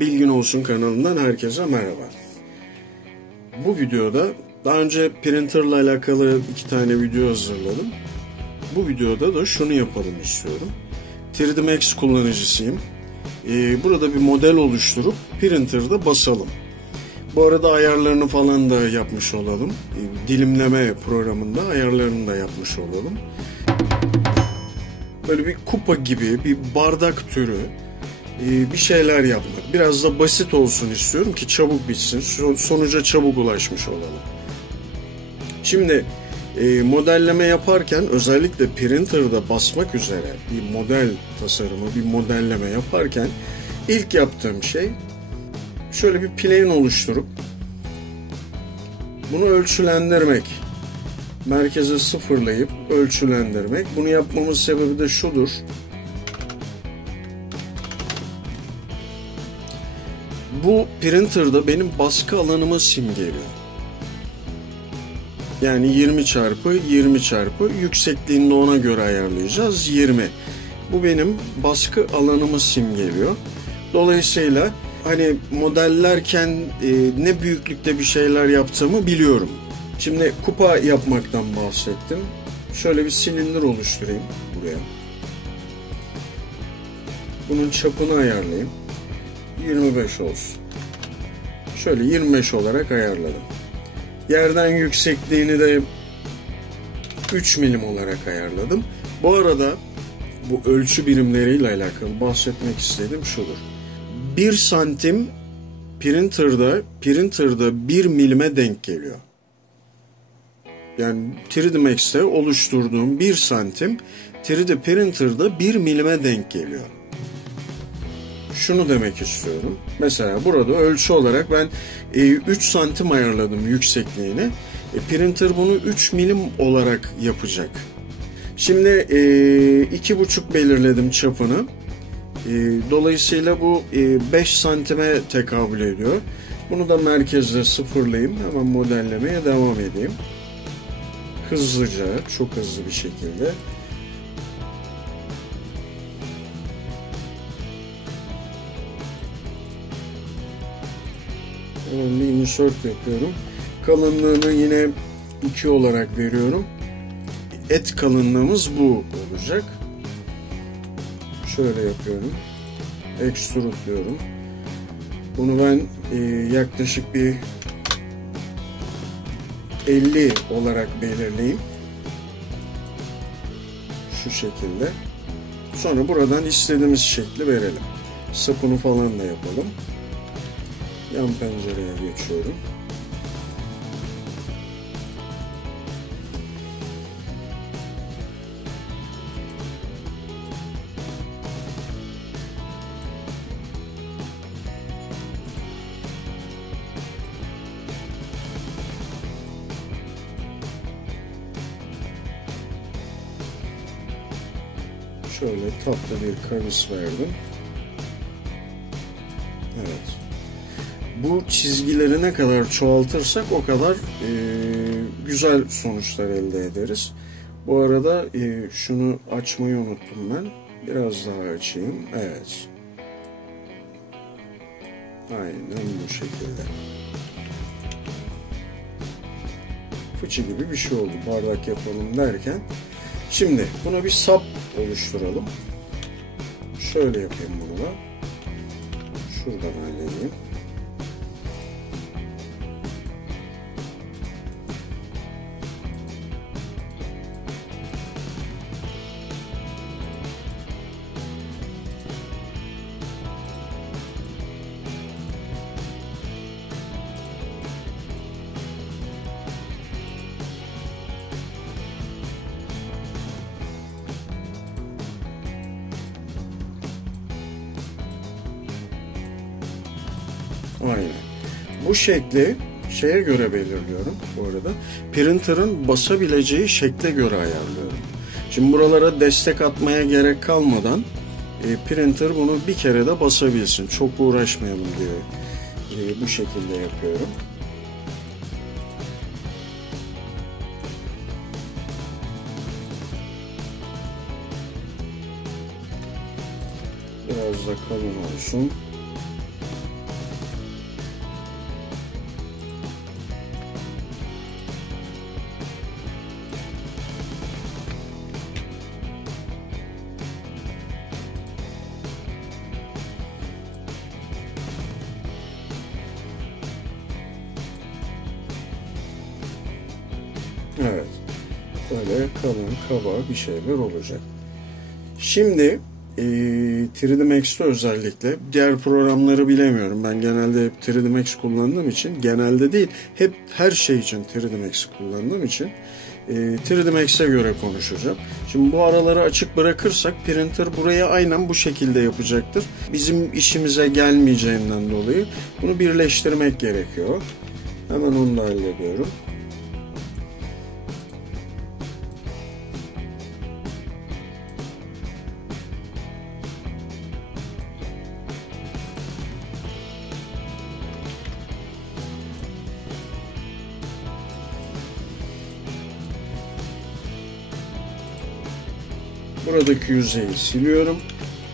Bilgin Olsun kanalından herkese merhaba. Bu videoda daha önce printerla alakalı 2 tane video hazırladım. Bu videoda da şunu yapalım istiyorum. 3D Max kullanıcısıyım. Burada bir model oluşturup printer'da basalım. Bu arada ayarlarını falan da yapmış olalım. Dilimleme programında ayarlarını da yapmış olalım. Böyle bir kupa gibi, bir bardak türü bir şeyler yapmak. Biraz da basit olsun istiyorum ki çabuk bitsin. Sonuca çabuk ulaşmış olalım. Şimdi modelleme yaparken özellikle printer'da basmak üzere bir model tasarımı, bir modelleme yaparken ilk yaptığım şey şöyle bir plane oluşturup bunu ölçülendirmek. Merkeze sıfırlayıp ölçülendirmek. Bunu yapmamın sebebi de şudur. Bu printer'da benim baskı alanımı simgeliyor. Yani 20x20x yüksekliğini de ona göre ayarlayacağız. 20. Bu benim baskı alanımı simgeliyor. Dolayısıyla hani modellerken ne büyüklükte bir şeyler yaptığımı biliyorum. Şimdi kupa yapmaktan bahsettim. Şöyle bir silindir oluşturayım buraya. Bunun çapını ayarlayayım. 25 olsun. Şöyle 25 olarak ayarladım. Yerden yüksekliğini de 3 milim olarak ayarladım. Bu arada bu ölçü birimleriyle alakalı bahsetmek istediğim şudur. 1 santim printer'da 1 milime denk geliyor. Yani 3D Max'te oluşturduğum 1 santim 3D printer'da 1 milime denk geliyor. Şunu demek istiyorum. Mesela burada ölçü olarak ben 3 santim ayarladım yüksekliğini. Printer bunu 3 milim olarak yapacak. Şimdi 2,5 belirledim çapını. Dolayısıyla bu 5 santime tekabül ediyor. Bunu da merkezde sıfırlayayım. Hemen modellemeye devam edeyim. Hızlıca, çok hızlı bir şekilde. Bir insert yapıyorum. Kalınlığını yine 2 olarak veriyorum. Et kalınlığımız bu olacak. Şöyle yapıyorum. Extrude diyorum. Bunu ben yaklaşık bir 50 olarak belirleyeyim. Şu şekilde. Sonra buradan istediğimiz şekli verelim. Sapını falan da yapalım. Yan pencereye geçiyorum. Şöyle tatlı bir kavis verdim. Evet. Bu çizgileri ne kadar çoğaltırsak o kadar güzel sonuçlar elde ederiz. Bu arada şunu açmayı unuttum ben. Biraz daha açayım. Evet. Aynen bu şekilde. Fıçı gibi bir şey oldu. Bardak yapalım derken. Şimdi buna bir sap oluşturalım. Şöyle yapayım bunu da. Şuradan halledeyim. Aynen. Bu şekli şeye göre belirliyorum bu arada. Printer'ın basabileceği şekle göre ayarlıyorum. Şimdi buralara destek atmaya gerek kalmadan printer bunu bir kere de basabilsin. Çok uğraşmayalım diye bu şekilde yapıyorum. Biraz da kalın olsun. böyle kalın kaba bir şeyler olacak. Şimdi 3D Max'te özellikle, diğer programları bilemiyorum. Ben genelde hep 3D Max kullandığım için, genelde değil, hep her şey için 3D Max kullandığım için 3D Max'e göre konuşacağım. Şimdi bu araları açık bırakırsak printer burayı aynen bu şekilde yapacaktır. Bizim işimize gelmeyeceğinden dolayı bunu birleştirmek gerekiyor. Hemen onu da hallediyorum. Buradaki yüzeyi siliyorum.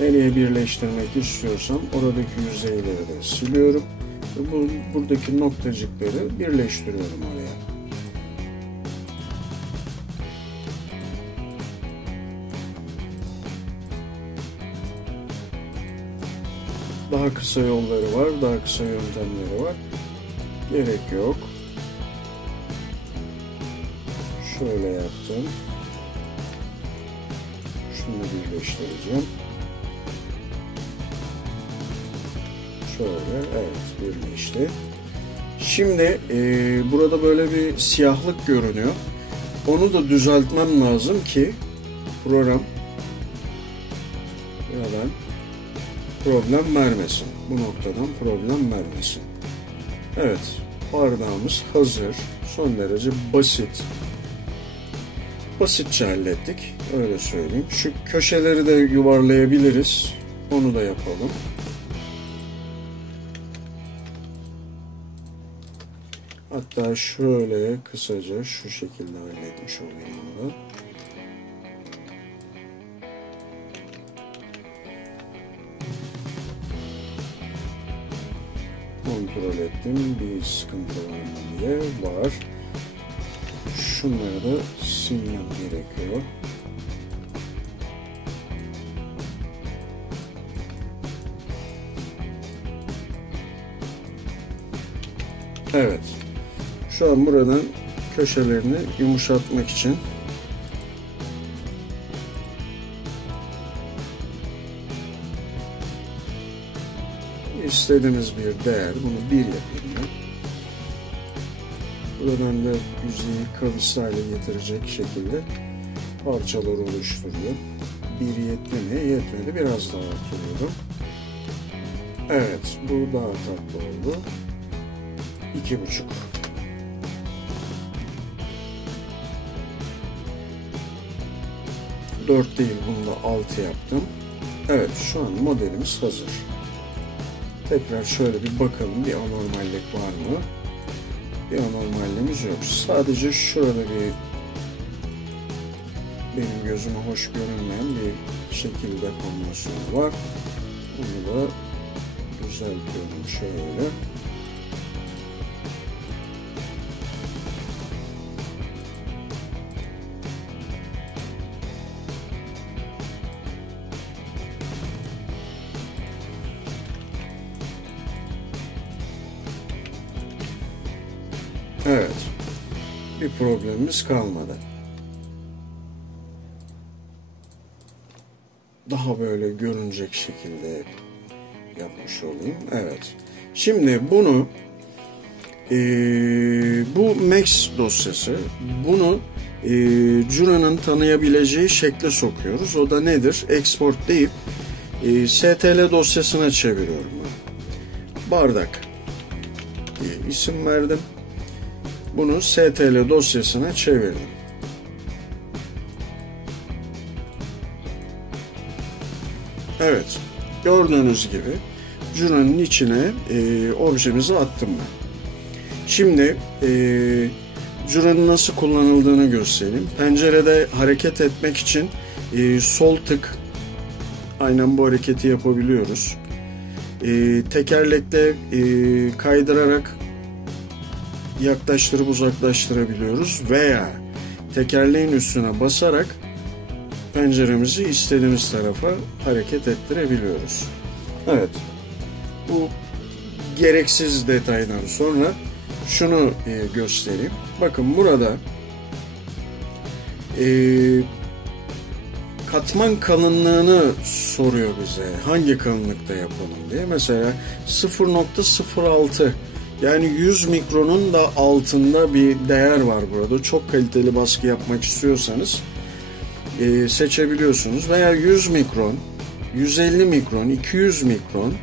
Nereye birleştirmek istiyorsam oradaki yüzeyleri de siliyorum. Buradaki noktacıkları birleştiriyorum oraya. Daha kısa yolları var, daha kısa yöntemleri var. Gerek yok. Şöyle yaptım. Şunu birleştireceğim. Şöyle, evet, birleşti. Şimdi burada böyle bir siyahlık görünüyor. Onu da düzeltmem lazım ki program buradan problem vermesin. Bu noktadan problem vermesin. Evet, bardağımız hazır. Son derece basit. Basitçe hallettik. Öyle söyleyeyim. Şu köşeleri de yuvarlayabiliriz. Onu da yapalım. Hatta şöyle kısaca şu şekilde halletmiş olayım bunu da. Kontrol ettim. Bir sıkıntı var mı diye. Var. Şunları da silmem gerekiyor. Evet. Şu an buradan köşelerini yumuşatmak için istediğimiz bir değer, bunu 1 yapayım ben. Buradan da yüzeyi kavis hale getirecek şekilde parçalar oluşturuyor. 1 yetti mi? Yetmedi. Biraz daha artırıyorum. Evet, bu daha tatlı oldu. 2,5. Dört değil, bunu da 6 yaptım. Evet, şu an modelimiz hazır. Tekrar şöyle bir bakalım, bir anormallik var mı? Bir anormalliğimiz yok. Sadece şurada bir benim gözüme hoş görünmeyen bir şekil deformasyonu var. Onu da düzeltiyorum şöyle. Evet, bir problemimiz kalmadı. Daha böyle görünecek şekilde yapmış olayım. Evet. Şimdi bunu bu Max dosyası, bunu Jura'nın tanıyabileceği şekle sokuyoruz. O da nedir? Export deyip STL dosyasına çeviriyorum ben. Bardak diye isim verdim. Bunu STL dosyasına çevirdim. Evet, gördüğünüz gibi Jura'nın içine objemizi attım ben. Şimdi Jura'nın nasıl kullanıldığını göstereyim. Pencerede hareket etmek için sol tık, aynen bu hareketi yapabiliyoruz. Tekerlekle kaydırarak yaklaştırıp uzaklaştırabiliyoruz veya tekerleğin üstüne basarak penceremizi istediğimiz tarafa hareket ettirebiliyoruz. Evet, bu gereksiz detaydan sonra şunu göstereyim. Bakın burada katman kalınlığını soruyor bize. Hangi kalınlıkta yapalım diye. Mesela 0.06 yani 100 mikronun da altında bir değer var burada. Çok kaliteli baskı yapmak istiyorsanız seçebiliyorsunuz. Veya 100 mikron, 150 mikron, 200 mikron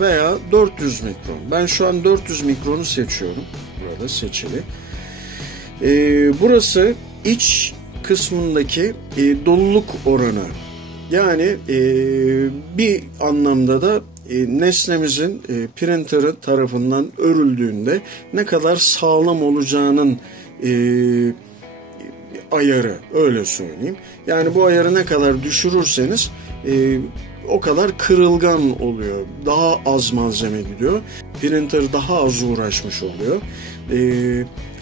veya 400 mikron. Ben şu an 400 mikronu seçiyorum. Burada seçili. Burası iç kısmındaki doluluk oranı. Yani bir anlamda da nesnemizin printer'ı tarafından örüldüğünde ne kadar sağlam olacağının ayarı, öyle söyleyeyim. Yani bu ayarı ne kadar düşürürseniz o kadar kırılgan oluyor. Daha az malzeme gidiyor. Printer daha az uğraşmış oluyor.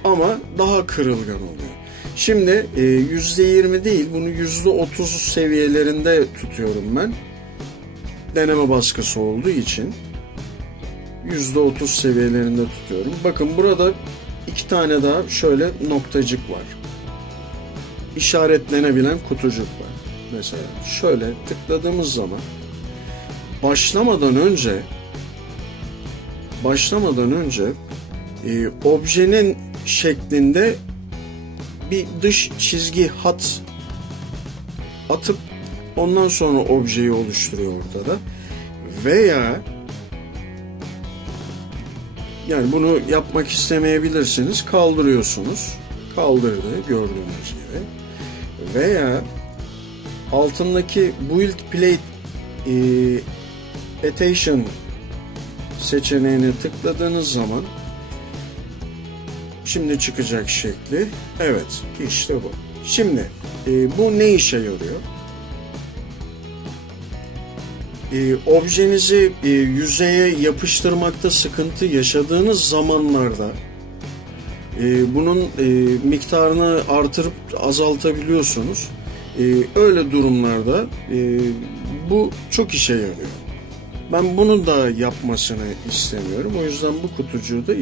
Ama daha kırılgan oluyor. Şimdi %20 değil, bunu %30 seviyelerinde tutuyorum ben. Deneme baskısı olduğu için %30 seviyelerinde tutuyorum. Bakın burada 2 tane daha şöyle noktacık var. İşaretlenebilen kutucuk var. Mesela şöyle tıkladığımız zaman başlamadan önce objenin şeklinde bir dış çizgi hat atıp ondan sonra objeyi oluşturuyor ortada. Veya yani bunu yapmak istemeyebilirsiniz. Kaldırıyorsunuz. Kaldırdı gördüğünüz gibi. Veya altındaki Build Plate Attention seçeneğine tıkladığınız zaman şimdi çıkacak şekli. Evet, işte bu. Şimdi bu ne işe yarıyor? Objenizi yüzeye yapıştırmakta sıkıntı yaşadığınız zamanlarda bunun miktarını artırıp azaltabiliyorsunuz. Öyle durumlarda bu çok işe yarıyor. Ben bunu da yapmasını istemiyorum. O yüzden bu kutucuğu da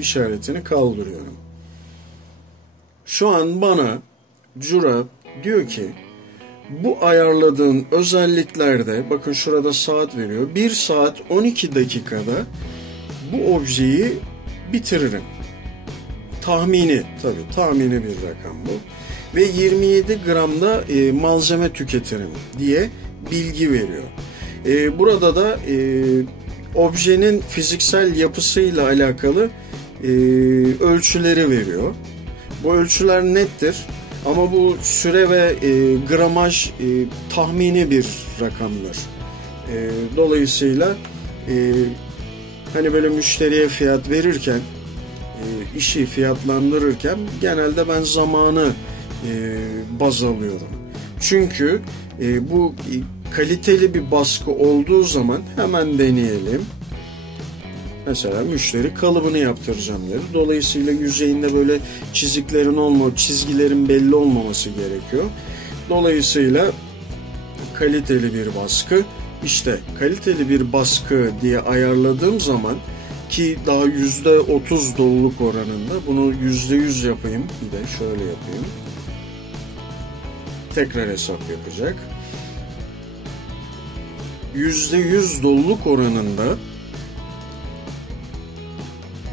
işaretini kaldırıyorum. Şu an bana Cura diyor ki bu ayarladığın özelliklerde, bakın şurada saat veriyor. 1 saat 12 dakikada bu objeyi bitiririm. Tahmini bir rakam bu. Ve 27 gramda malzeme tüketirim diye bilgi veriyor. Burada da objenin fiziksel yapısıyla alakalı ölçüleri veriyor. Bu ölçüler nettir ama bu süre ve gramaj tahmini bir rakamdır. Dolayısıyla hani böyle müşteriye fiyat verirken, işi fiyatlandırırken genelde ben zamanı baz alıyorum. Çünkü bu kaliteli bir baskı olduğu zaman hemen deneyelim. Mesela müşteri kalıbını yaptıracağım dedi. Dolayısıyla yüzeyinde böyle çizgilerin belli olmaması gerekiyor. Dolayısıyla kaliteli bir baskı. İşte kaliteli bir baskı diye ayarladığım zaman ki daha %30 doluluk oranında, bunu %100 yapayım. Bir de şöyle yapayım. Tekrar hesap yapacak. %100 doluluk oranında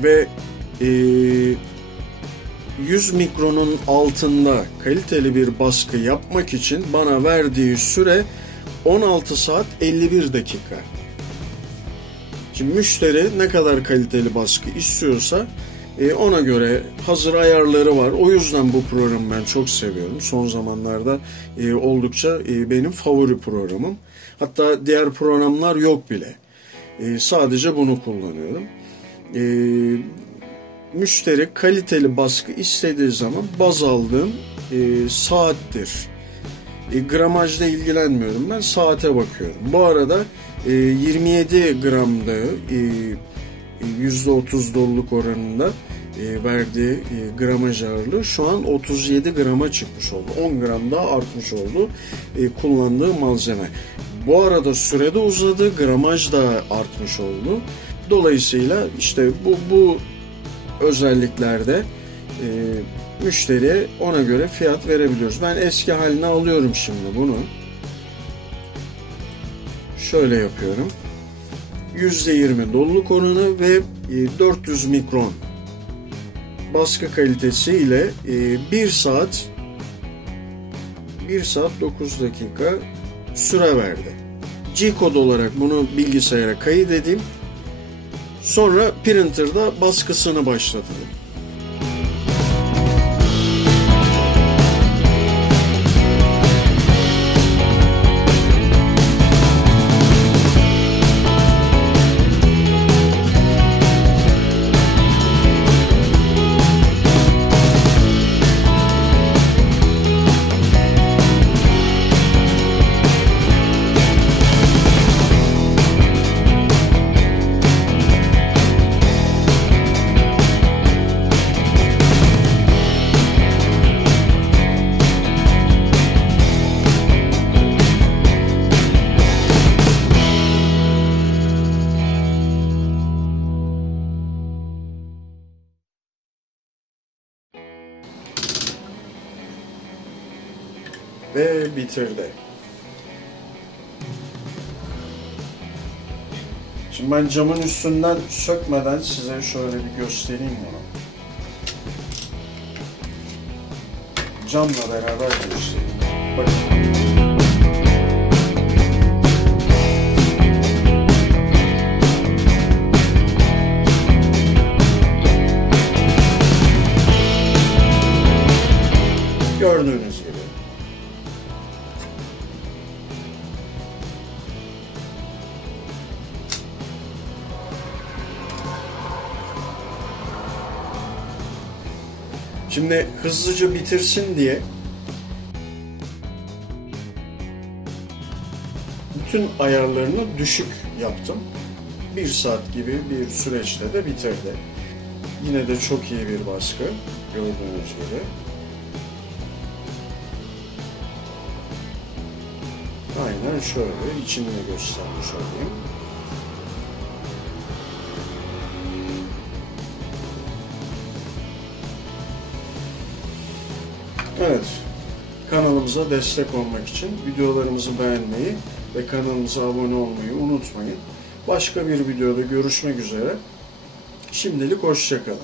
ve 100 mikronun altında kaliteli bir baskı yapmak için bana verdiği süre 16 saat 51 dakika. Şimdi müşteri ne kadar kaliteli baskı istiyorsa ona göre hazır ayarları var. O yüzden bu programı ben çok seviyorum. Son zamanlarda oldukça benim favori programım. Hatta diğer programlar yok bile. Sadece bunu kullanıyorum. Müşteri kaliteli baskı istediği zaman baz aldığım saattir. Gramajla ilgilenmiyorum, ben saate bakıyorum. Bu arada 27 gramda %30 doluluk oranında verdiği gramaj ağırlığı şu an 37 grama çıkmış oldu. 10 gram daha artmış oldu kullandığı malzeme. Bu arada sürede uzadı, gramaj da artmış oldu. Dolayısıyla işte bu özelliklerde müşteriye ona göre fiyat verebiliyoruz. Ben eski haline alıyorum şimdi bunu. Şöyle yapıyorum. %20 doluluk oranı ve 400 mikron baskı kalitesi ile 1 saat 9 dakika süre verdi. G-kod olarak bunu bilgisayara kaydedeyim. Sonra printer'da baskısını başlatalım. Ve bitirdi. Şimdi ben camın üstünden sökmeden size şöyle bir göstereyim bunu. Camla beraber göstereyim. Bakın. Gördüğünüz gibi. Şimdi hızlıca bitirsin diye bütün ayarlarını düşük yaptım. 1 saat gibi bir süreçte de bitirdi. Yine de çok iyi bir baskı gördüğünüz gibi. Aynen şöyle içini de göstermiş olayım. Evet, kanalımıza destek olmak için videolarımızı beğenmeyi ve kanalımıza abone olmayı unutmayın. Başka bir videoda görüşmek üzere. Şimdilik hoşça kalın.